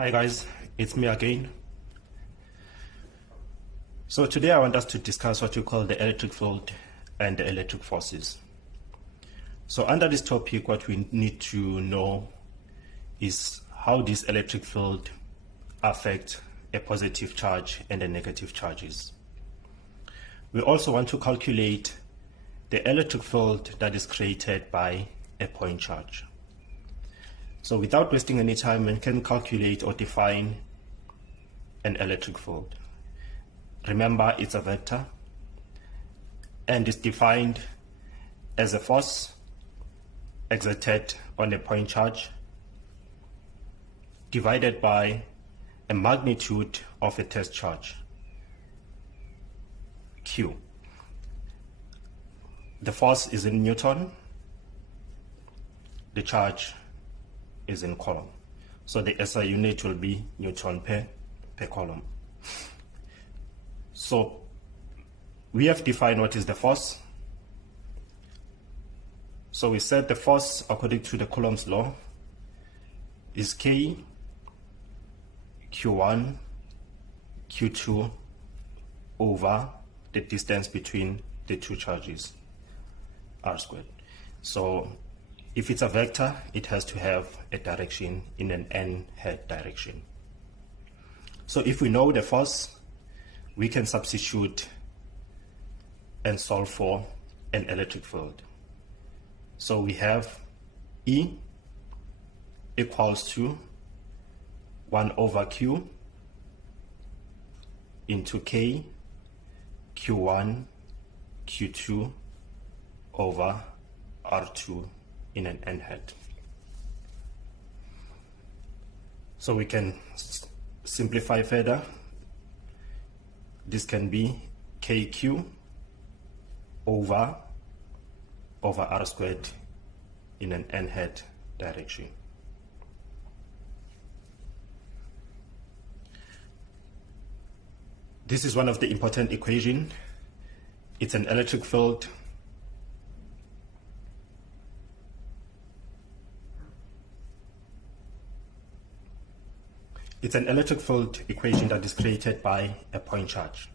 Hi guys, it's me again. So today I want us to discuss what we call the electric field and the electric forces. So under this topic, what we need to know is how this electric field affects a positive charge and a negative charges. We also want to calculate the electric field that is created by a point charge. So without wasting any time, we can calculate or define an electric field. Remember, it's a vector and is defined as a force exerted on a point charge divided by a magnitude of a test charge, Q. The force is in Newton, the charge is in Coulomb. So the SI unit will be Newton per Coulomb. So we have defined what is the force. So we said the force, according to the Coulomb's law, is K Q1 Q2 over the distance between the two charges, r squared. So if it's a vector, it has to have a direction in an n-hat direction. So if we know the force, we can substitute and solve for an electric field. So we have E equals to 1 over Q into K Q1 Q2 over R2 in an n-hat. So we can simplify further. This can be KQ over R squared in an n-hat direction. This is one of the important equations. It's an electric field. It's an electric field equation that is created by a point charge.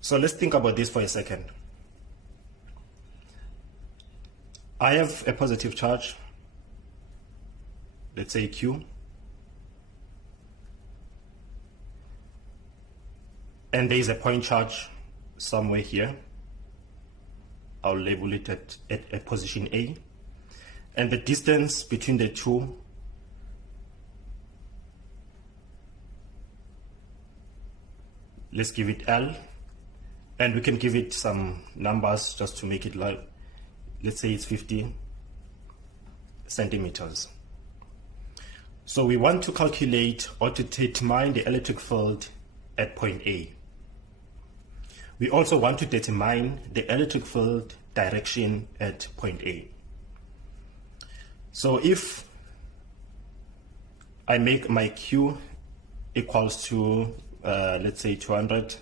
So let's think about this for a second. I have a positive charge, let's say Q, and there is a point charge somewhere here. I'll label it at a position A. And the distance between the two let's give it L, and we can give it some numbers just to make it like, let's say it's 50 centimeters. So we want to calculate or to determine the electric field at point A. We also want to determine the electric field direction at point A. So if I make my Q equals to, let's say 200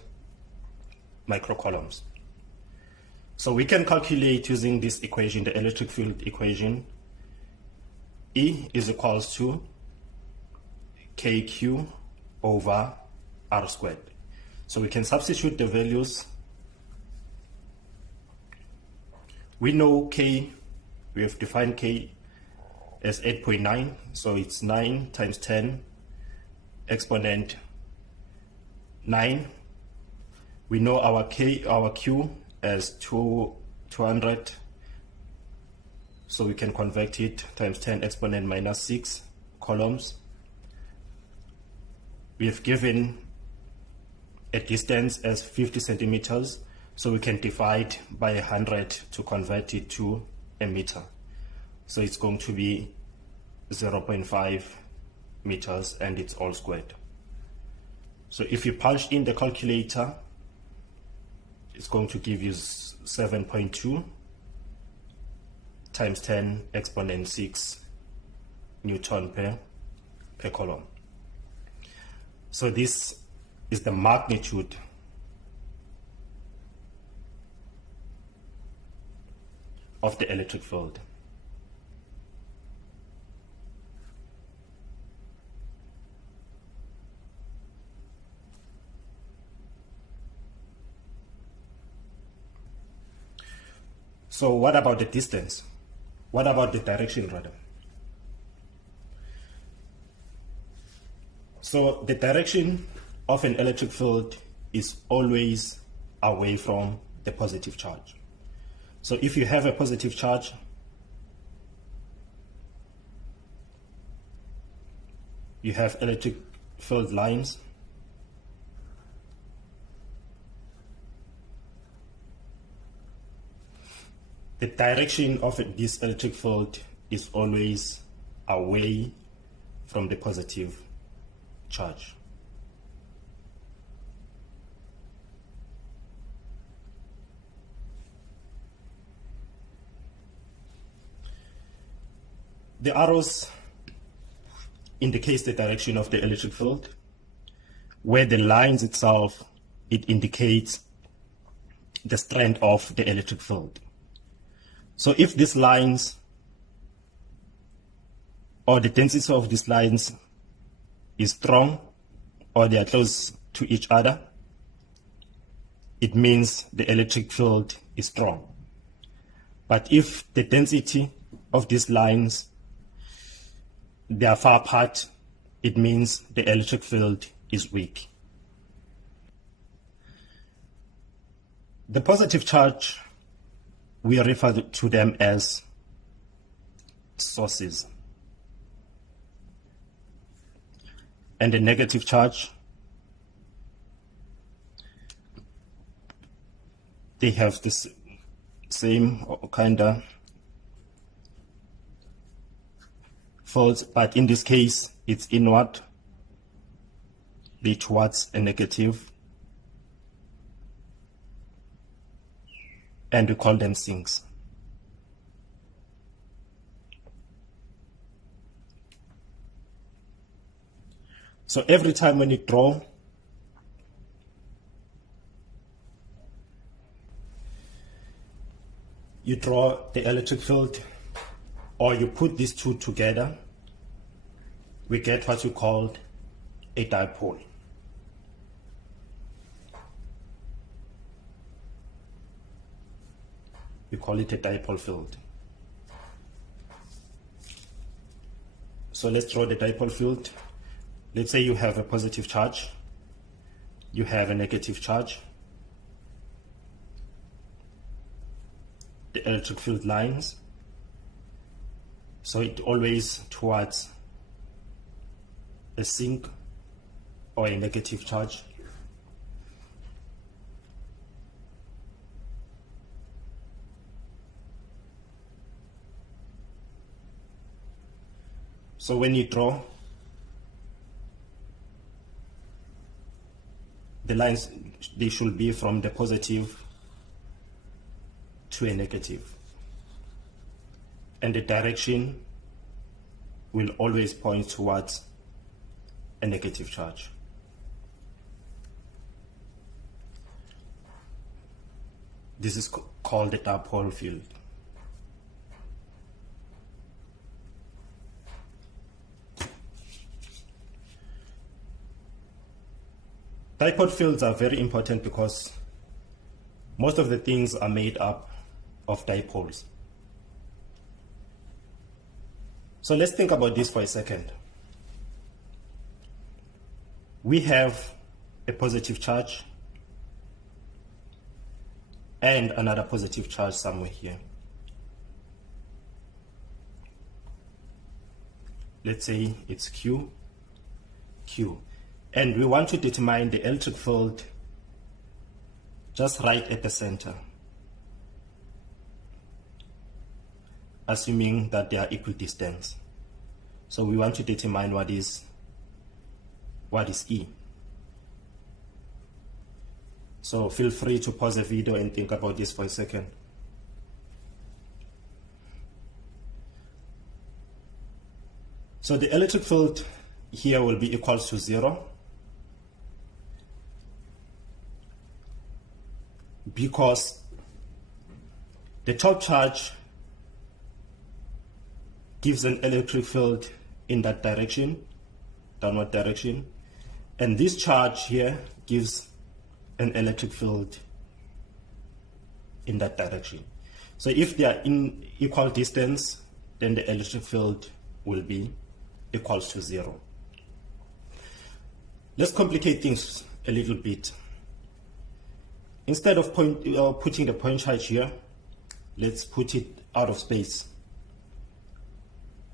microcoulombs. So we can calculate using this equation, the electric field equation. E is equals to KQ over R squared. So we can substitute the values. We know K, we have defined K as 8.9, so it's 9 times 10 exponent 9. We know our Q as 200, so we can convert it times 10 exponent minus 6 coulombs. We have given a distance as 50 centimeters, so we can divide by 100 to convert it to a meter. So it's going to be 0.5 meters, and it's all squared. So if you punch in the calculator, it's going to give you 7.2 times 10 exponent 6 Newton per coulomb. So this is the magnitude of the electric field. So what about the distance? What about the direction rather? So the direction of an electric field is always away from the positive charge. So if you have a positive charge, you have electric field lines. The direction of this electric field is always away from the positive charge. The arrows indicates the direction of the electric field, where the lines itself, it indicates the strength of the electric field. So if these lines or the density of these lines is strong or they are close to each other, it means the electric field is strong. But if the density of these lines, they are far apart, it means the electric field is weak. The positive charge, we refer to them as sources. And the negative charge, they have this same kind of fields, but in this case, it's inward, towards a negative, and we call them sinks. So every time when you draw, the electric field, or you put these two together, we get what you call a dipole. We call it a dipole field. So let's draw the dipole field. Let's say you have a positive charge, you have a negative charge. The electric field lines, so it always towards a sink or a negative charge. So when you draw, the lines, they should be from the positive to a negative. And the direction will always point towards a negative charge. This is called the dipole field. Dipole fields are very important because most of the things are made up of dipoles. So let's think about this for a second. We have a positive charge and another positive charge somewhere here. Let's say it's Q. And we want to determine the electric field just right at the center, assuming that they are equidistant. So we want to determine what is E. So feel free to pause the video and think about this for a second. So the electric field here will be equal to 0 because the top charge gives an electric field in that direction, downward direction, and this charge here gives an electric field in that direction. So if they are in equal distance, then the electric field will be equals to 0. Let's complicate things a little bit. Instead of putting the point charge here, let's put it out of space.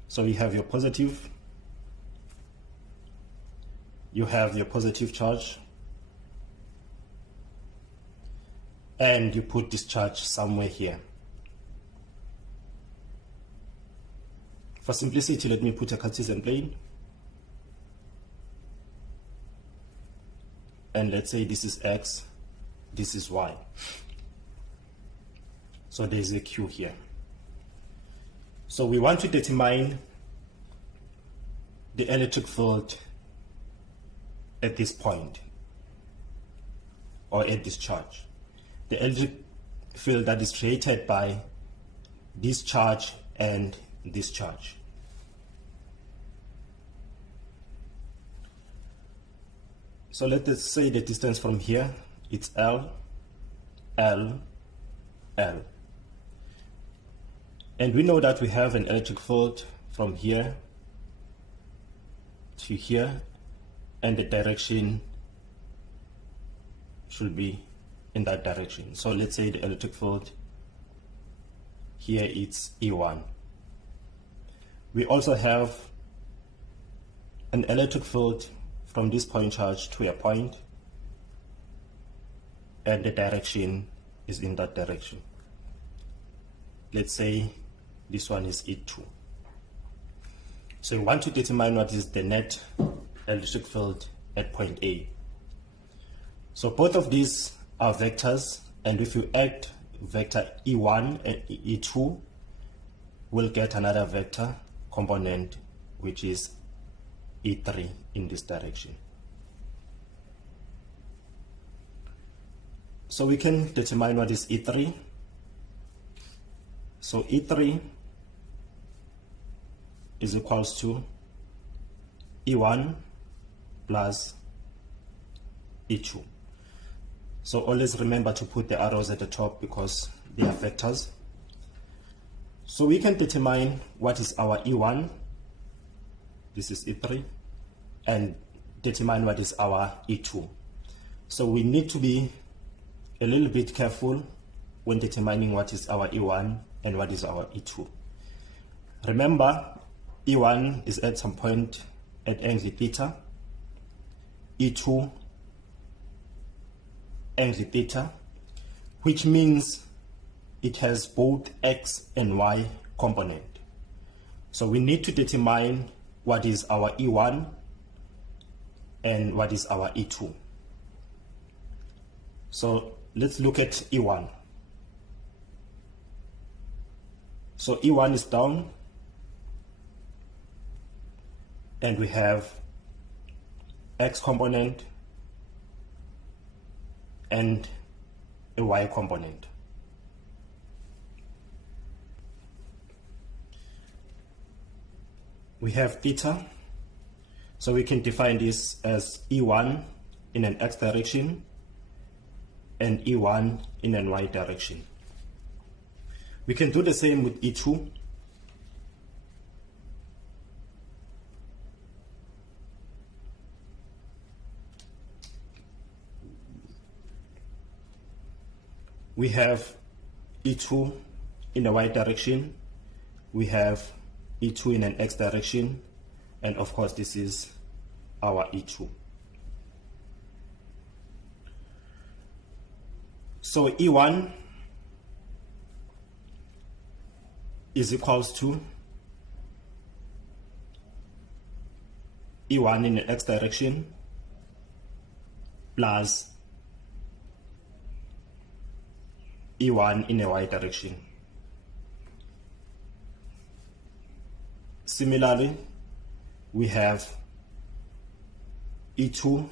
So you have your positive, you have your positive charge, and you put this charge somewhere here. For simplicity, let me put a Cartesian plane. And let's say this is X, this is Y. So there's a Q here. So we want to determine the electric field at this point, or at this charge. The electric field that is created by this charge and this charge. So let us say the distance from here, it's L, L, L. And we know that we have an electric field from here to here, and the direction should be in that direction. So let's say the electric field here, it's E1. We also have an electric field from this point charge to a point, and the direction is in that direction. Let's say this one is E2. So we want to determine what is the net electric field at point A. So both of these are vectors, and if you add vector E1 and E2, we'll get another vector component, which is E3 in this direction. So we can determine what is E3. So E3 is equals to E1 plus E2. So always remember to put the arrows at the top because they are vectors. So we can determine what is our E1, this is E3, and determine what is our E2. So we need to be a little bit careful when determining what is our E1 and what is our E2. Remember, E1 is at some point at angle theta, E2 angle theta, which means it has both X and Y component. So we need to determine what is our E1 and what is our E2. So let's look at E1. So E1 is down, and we have X component and a Y component. We have theta, so we can define this as E1 in an X direction and E1 in an Y direction. We can do the same with E2. We have E2 in the Y direction, we have E2 in an X direction, and of course this is our E2. So E1 is equals to E1 in the X direction plus E1 in a Y direction. Similarly, we have E2